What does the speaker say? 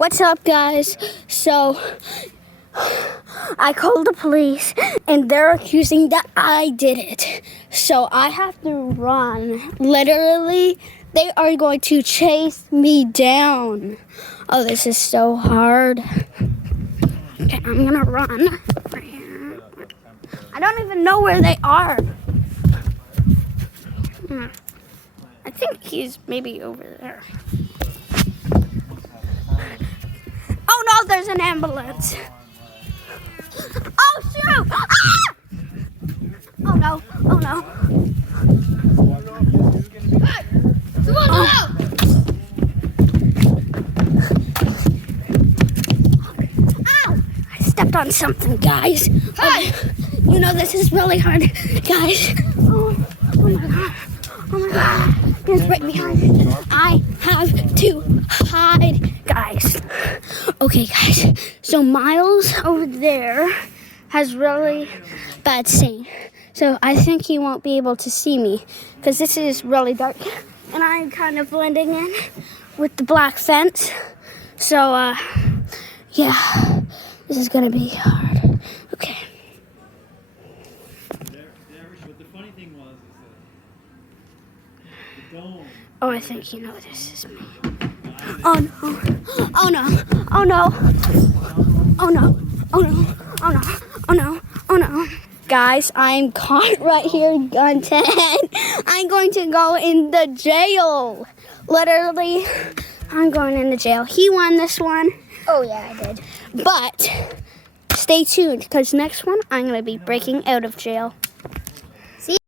What's up, guys? So, I called the police, and they're accusing that I did it. So, I have to run. Literally, they are going to chase me down. Oh, this is so hard. Okay, I'm gonna run. I don't even know where they are. I think he's maybe over there. Oh no, there's an ambulance. Oh shoot! Ah! Oh no, oh no. Hey! Someone's out! Ow! I stepped on something, guys. Hey! You know this is really hard, guys. Oh my god. Oh my god. He's right behind me. I have to hide, guys. Okay, guys. So Miles over there has really bad seeing. So I think he won't be able to see me because this is really dark. And I'm kind of blending in with the black fence. So, yeah. This is going to be hard. Okay. But the funny thing was the dome. Oh, I think you know this is me. Oh no. Oh no. Oh no. Oh no. Oh no. Oh no. Oh no. Oh no. Guys, I'm caught right here in gun 10. I'm going to go in the jail. Literally, I'm going in the jail. He won this one. Oh yeah, I did. But stay tuned because next one I'm going to be breaking out of jail.